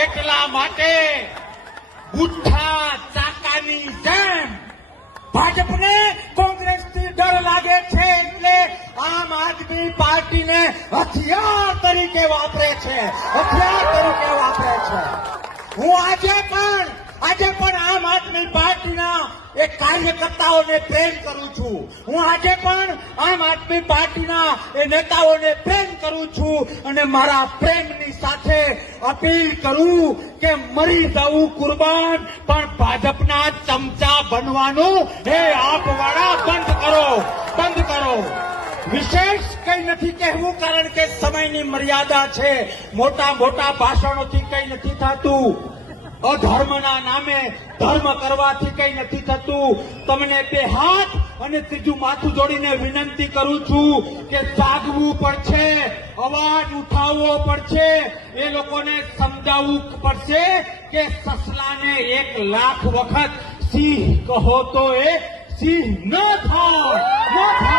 એટલા માટે બુઠ્ઠા ચાકાની જેમ ભાજપને કોંગ્રેસથી ડર લાગે છે એટલે આમ આદમી પાર્ટીને હથિયાર તરીકે વાપરે છે, હથિયાર તરીકે વાપરે છે. હું આજે પણ આમ આદમી પાર્ટીના એ કાર્યકર્તાઓને પ્રેમ કરું છું. હું આજે પણ આમ આદમી પાર્ટીના એ નેતાઓને પ્રેમ કરું છું અને મારા પ્રેમની સાથે અપીલ કરું કે મરી જવું કુરબાન, પણ ભાજપના ચમચા બનવાનું એ આપવાળા બંધ કરો. વિશેષ કઈ નથી કહેવું કારણ કે સમયની મર્યાદા છે. મોટા ભાષણોથી કઈ નથી થતું. અધર્મના નામે ધર્મ કરવાથી કઈ નથી થતું. તમને બે હાથ અને ત્રીજું માથું જોડીને વિનંતી કરું છું કે જાગવું પડશે, અવાજ ઉઠાવવો પડશે, એ લોકોને સમજાવવું પડશે કે સસલાને 1 લાખ વખત સિંહ કહો તો એ સિંહ ન થાય.